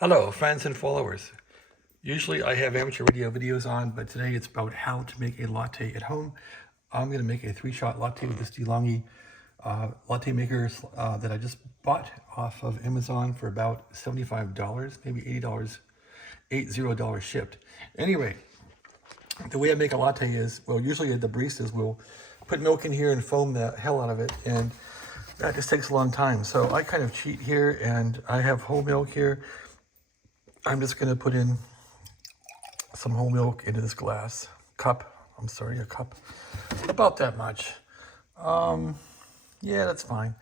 Hello, friends and followers. Usually I have amateur radio videos on, but today it's about how to make a latte at home. I'm going to make a 3-shot latte with this DeLonghi latte maker that I just bought off of Amazon for about $75, maybe $80, $80 shipped. Anyway, the way I make a latte is, well, usually the baristas will put milk in here and foam the hell out of it, and that just takes a long time. So I kind of cheat here, and I have whole milk here. I'm just going to put in some whole milk into this glass cup. I'm sorry, a cup. About that much. Yeah, that's fine.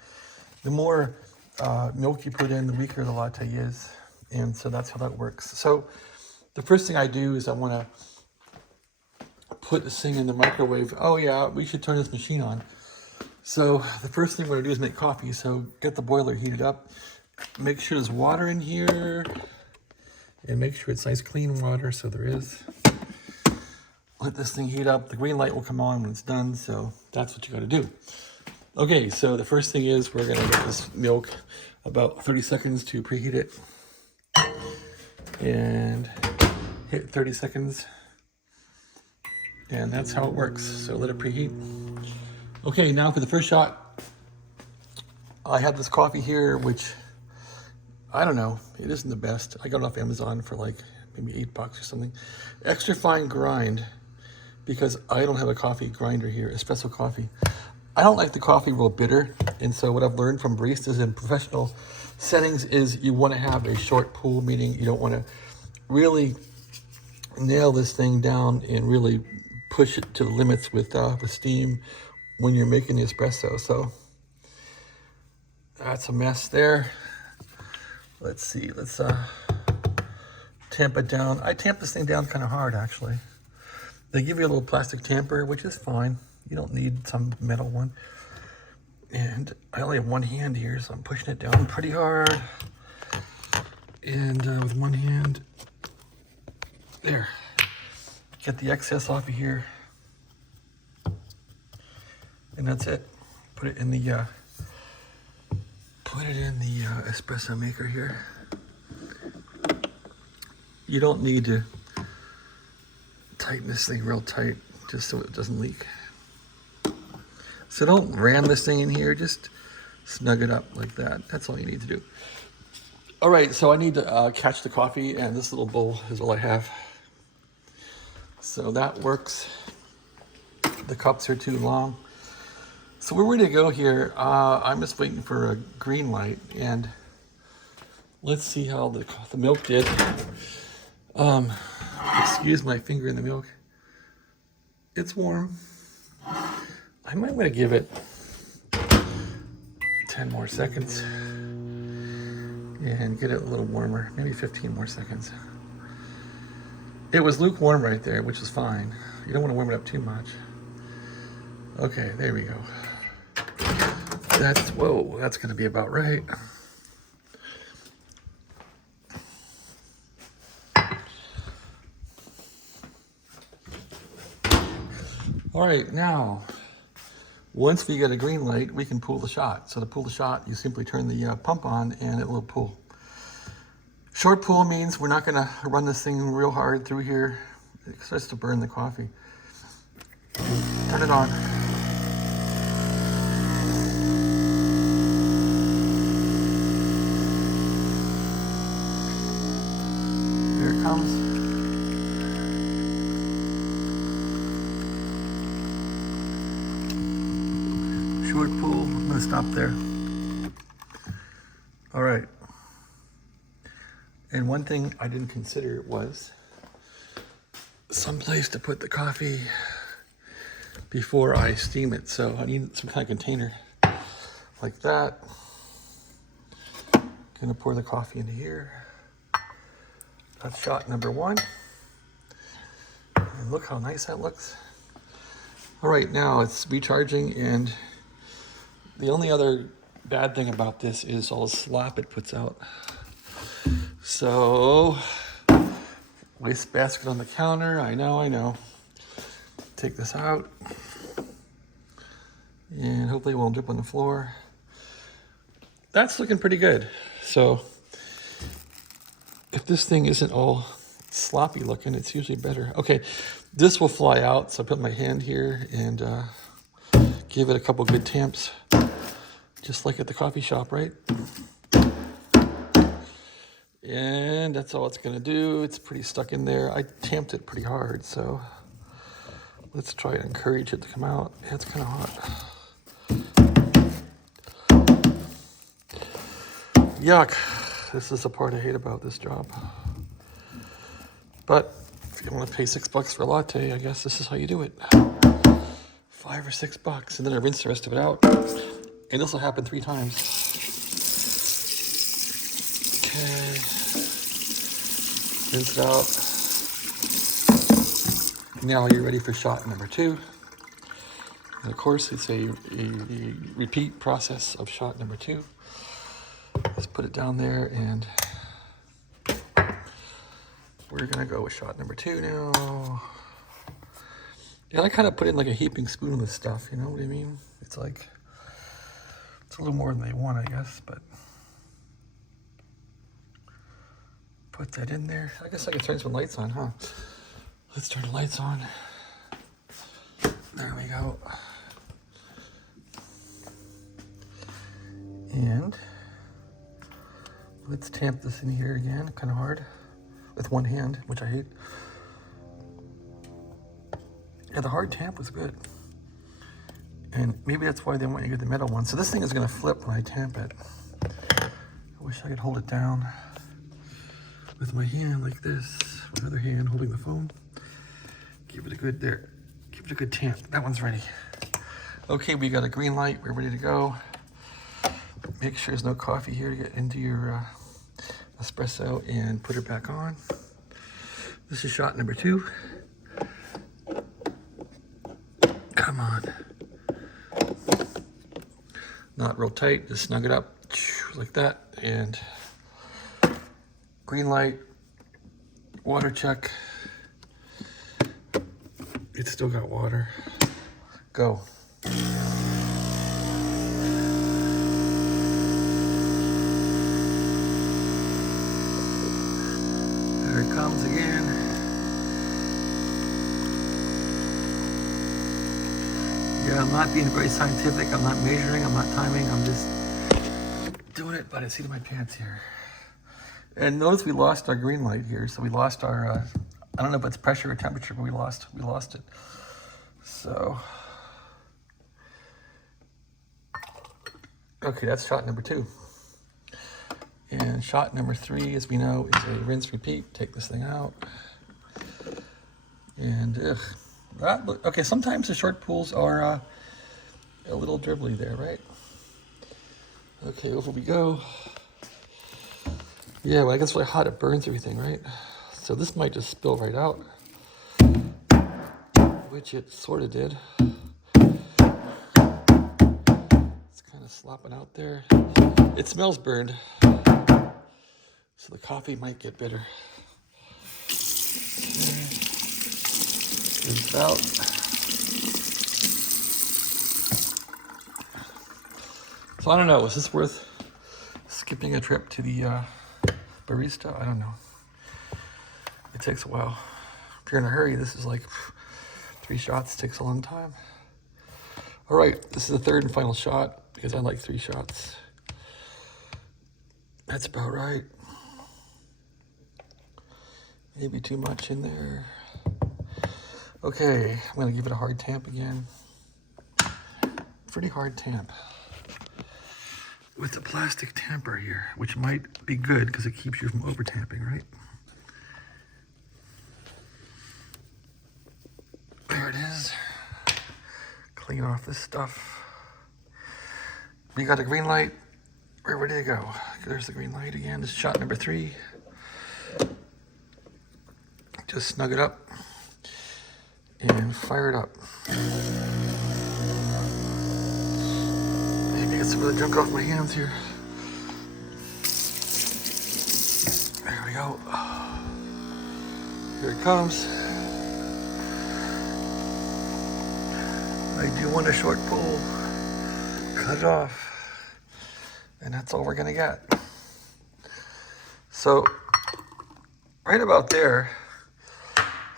The more milk you put in, the weaker the latte is. And so that's how that works. So the first thing I do is I want to put this thing in the microwave. Oh yeah, we should turn this machine on. So the first thing we're going to do is make coffee. So get the boiler heated up. Make sure there's water in here. And make sure it's nice clean water, so there is. Let this thing heat up. The green light will come on when it's done, so that's what you gotta do. Okay, so the first thing is we're gonna get this milk about 30 seconds to preheat it. And hit 30 seconds. And that's how it works, so let it preheat. Okay, now for the first shot, I have this coffee here, which I don't know, it isn't the best. I got it off Amazon for like maybe $8 or something. Extra fine grind, because I don't have a coffee grinder here, espresso coffee. I don't like the coffee real bitter, and so what I've learned from baristas in professional settings is you want to have a short pull, meaning you don't want to really nail this thing down and really push it to the limits with steam when you're making the espresso. So that's a mess there. Let's see, let's tamp it down. I tamp this thing down kind of hard, actually. They give you a little plastic tamper, which is fine. You don't need some metal one. And I only have one hand here, so I'm pushing it down pretty hard. And with one hand, there. Get the excess off of here. And that's it. Put it in the espresso maker here. You don't need to tighten this thing real tight just so it doesn't leak. So don't ram this thing in here, just snug it up like that. That's all you need to do. All right, so I need to catch the coffee, and this little bowl is all I have. So that works. The cups are too long. So we're ready to go here. I'm just waiting for a green light, and let's see how the milk did. Excuse my finger in the milk. It's warm. I might want to give it 10 more seconds and get it a little warmer, maybe 15 more seconds. It was lukewarm right there, which is fine. You don't want to warm it up too much. Okay, there we go. Whoa, that's gonna be about right. All right, now, once we get a green light, we can pull the shot. So to pull the shot, you simply turn the pump on and it will pull. Short pull means we're not gonna run this thing real hard through here. It starts to burn the coffee. Turn it on. Here it comes. Short pull, I'm gonna stop there. All right. And one thing I didn't consider was some place to put the coffee before I steam it. So I need some kind of container like that. Gonna pour the coffee into here. That's shot number one. And look how nice that looks. All right, now it's recharging, and the only other bad thing about this is all the slop it puts out. So, waste basket on the counter, I know. Take this out, and hopefully it won't drip on the floor. That's looking pretty good. So, if this thing isn't all sloppy looking, it's usually better. Okay, this will fly out, so I put my hand here and give it a couple good tamps, just like at the coffee shop, right? And that's all it's gonna do. It's pretty stuck in there. I tamped it pretty hard, so let's try to encourage it to come out. Yeah, it's kind of hot. Yuck. This is the part I hate about this job. But if you want to pay $6 for a latte, I guess this is how you do it. $5 or $6, and then I rinse the rest of it out. And this will happen 3 times. Okay. Rinse it out. Now you're ready for shot number 2. And of course, it's a repeat process of shot number 2. Let's put it down there, and we're gonna go with shot number 2 now. And I kind of put in like a heaping spoon of this stuff, you know what I mean? It's like, it's a little more than they want, I guess, but put that in there. I guess I could turn some lights on, huh? Let's turn the lights on. There we go. And let's tamp this in here again, kind of hard, with one hand, which I hate. Yeah, the hard tamp was good. And maybe that's why they want you to get the metal one. So this thing is gonna flip when I tamp it. I wish I could hold it down with my hand like this, my other hand holding the phone. Give it a good, there, give it a good tamp. That one's ready. Okay, we got a green light, we're ready to go. Make sure there's no coffee here to get into your espresso, and put it back on. This is shot number 2. Come on. Not real tight, just snug it up like that. And green light, water check. It's still got water. Go. There it comes again. Yeah, I'm not being very scientific. I'm not measuring, I'm not timing. I'm just doing it by the seat of my pants here. And notice we lost our green light here. So we lost our, I don't know if it's pressure or temperature, but we lost it. So, okay, that's shot number 2. And shot number 3, as we know, is a rinse repeat. Take this thing out. And okay, sometimes the short pulls are a little dribbly there, right? Okay, over we go. Yeah, well, I guess really hot, it burns everything, right? So this might just spill right out, which it sort of did. It's kind of slopping out there. It smells burned, so the coffee might get bitter. Rinse out. So I don't know, is this worth skipping a trip to the barista? I don't know. It takes a while. If you're in a hurry, this is like 3 shots, takes a long time. All right, this is the 3rd and final shot because I like 3 shots. That's about right. Maybe too much in there. Okay, I'm gonna give it a hard tamp again. Pretty hard tamp. With a plastic tamper here, which might be good because it keeps you from over tamping, right? There it is. Clean off this stuff. We got a green light. We're ready to go. There's the green light again. This is shot number 3. Just snug it up and fire it up. Maybe get some of the junk off my hands here. There we go. Here it comes. I do want a short pull. Cut it off. And that's all we're gonna get. So right about there.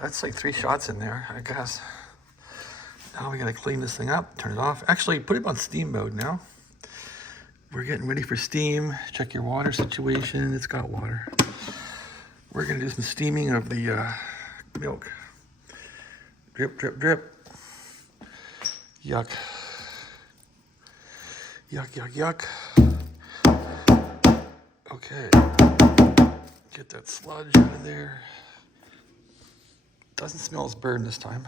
That's like 3 shots in there, I guess. Now we gotta clean this thing up, turn it off. Actually, put it on steam mode now. We're getting ready for steam. Check your water situation. It's got water. We're gonna do some steaming of the milk. Drip, drip, drip. Yuck. Yuck, yuck, yuck. Okay. Get that sludge out of there. Doesn't smell as burned this time.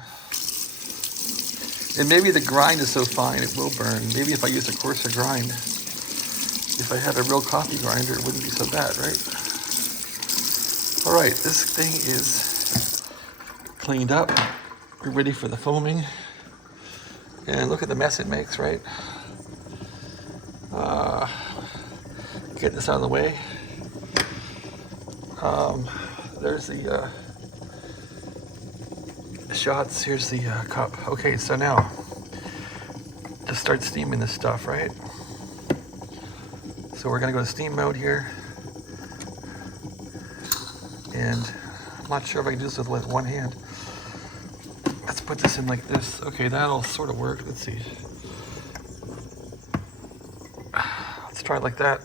And maybe the grind is so fine it will burn. Maybe if I used a coarser grind, if I had a real coffee grinder, it wouldn't be so bad, right? All right, this thing is cleaned up. We're ready for the foaming. And look at the mess it makes, right? Get this out of the way. There's the shots. Here's the cup. Okay, so now to start steaming this stuff, right? So we're gonna go to steam mode here. And I'm not sure if I can do this with one hand. Let's put this in like this. Okay, that'll sort of work. Let's see. Let's try it like that.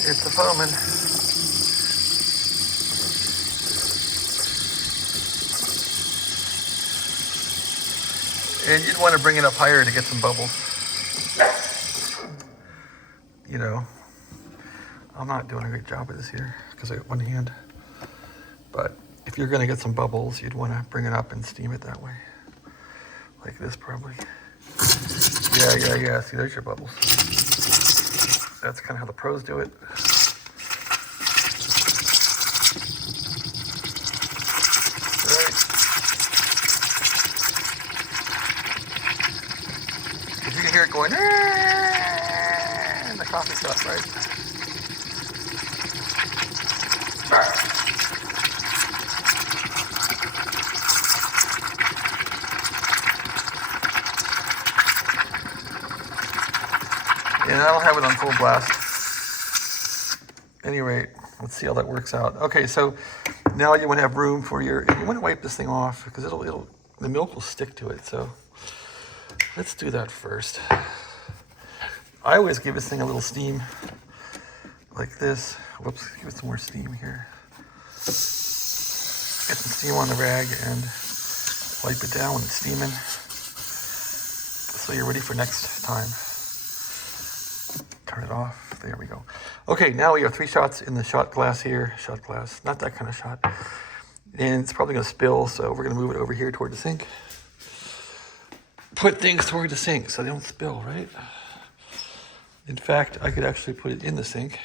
Here's the foaming. And you'd want to bring it up higher to get some bubbles. You know, I'm not doing a great job of this here because I got one hand. But if you're going to get some bubbles, you'd want to bring it up and steam it that way. Like this, probably. Yeah. See, there's your bubbles. That's kind of how the pros do it. Right. If you can hear it going, in the coffee cup, right? And I don't have it on full blast. At any rate, let's see how that works out. Okay, so now you want to have room for you want to wipe this thing off because the milk will stick to it. So let's do that first. I always give this thing a little steam like this. Whoops, give it some more steam here. Get some steam on the rag and wipe it down when it's steaming. So you're ready for next time. Turn it off. There we go. Okay, now we have 3 shots in the shot glass here. Shot glass, not that kind of shot. And it's probably going to spill, so we're going to move it over here toward the sink. Put things toward the sink so they don't spill, right? In fact, I could actually put it in the sink.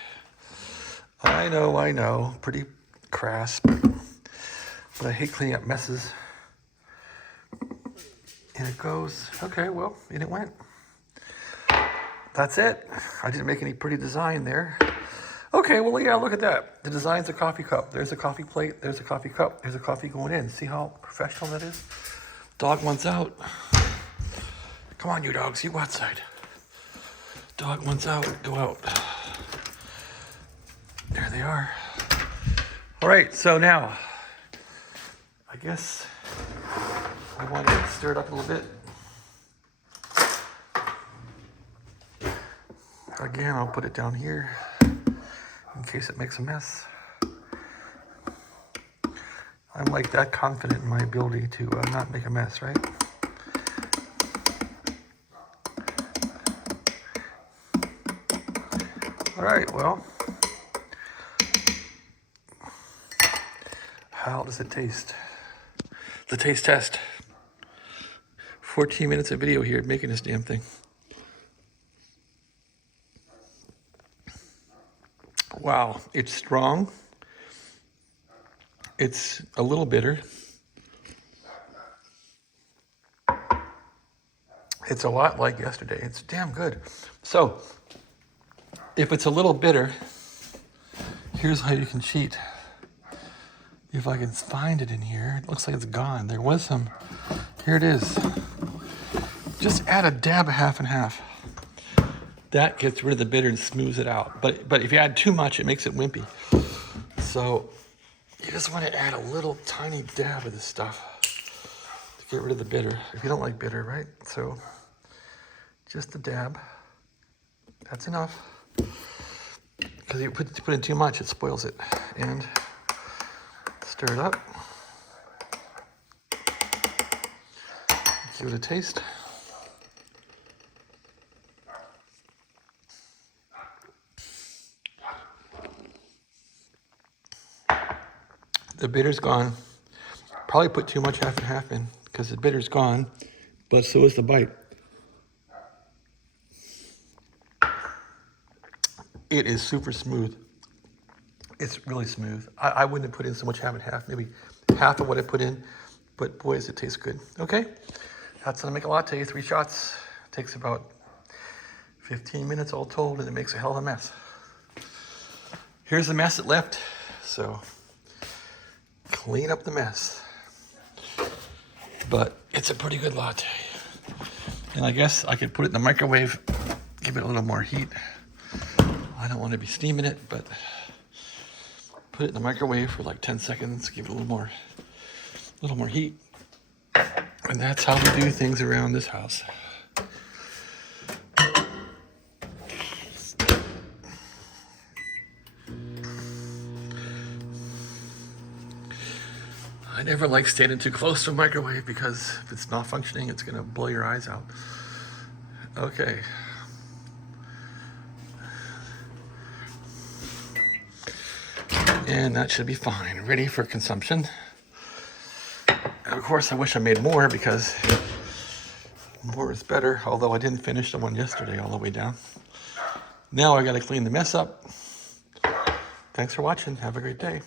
I know, pretty crass, but I hate cleaning up messes. And it goes, okay, well, and it went. That's it. I didn't make any pretty design there. Okay, well, yeah, look at that. The design's a coffee cup. There's a coffee plate. There's a coffee cup. There's a coffee going in. See how professional that is? Dog wants out. Come on, you dogs, you go outside. Dog wants out, go out. There they are. All right, so now, I guess I want to stir it up a little bit. Again, I'll put it down here in case it makes a mess. I'm like that confident in my ability to not make a mess, right? All right, well, how does it taste? The taste test. 14 minutes of video here making this damn thing. Wow, it's strong. It's a little bitter. It's a lot like yesterday. It's damn good. So, if it's a little bitter, here's how you can cheat. If I can find it in here, it looks like it's gone. There was some, here it is. just add a dab of half and half. That gets rid of the bitter and smooths it out. But if you add too much, it makes it wimpy. So you just want to add a little tiny dab of this stuff to get rid of the bitter. If you don't like bitter, right? So just a dab. That's enough. Because you put in too much, it spoils it. And stir it up. Give it a taste. The bitter's gone. Probably put too much half and half in because the bitter's gone, but so is the bite. It is super smooth. It's really smooth. I wouldn't have put in so much half and half, maybe half of what I put in, but boy, does it taste good. Okay, that's how to make a latte, 3 shots. Takes about 15 minutes all told, and it makes a hell of a mess. Here's the mess it left, so clean up the mess. But it's a pretty good latte. And I guess I could put it in the microwave, give it a little more heat. I don't want to be steaming it, but put it in the microwave for like 10 seconds, give it a little more heat. And that's how we do things around this house. I never like standing too close to a microwave because if it's not functioning, it's gonna blow your eyes out. Okay. And that should be fine, ready for consumption. And of course, I wish I made more because more is better, although I didn't finish the one yesterday all the way down. Now I gotta clean the mess up. Thanks for watching, have a great day.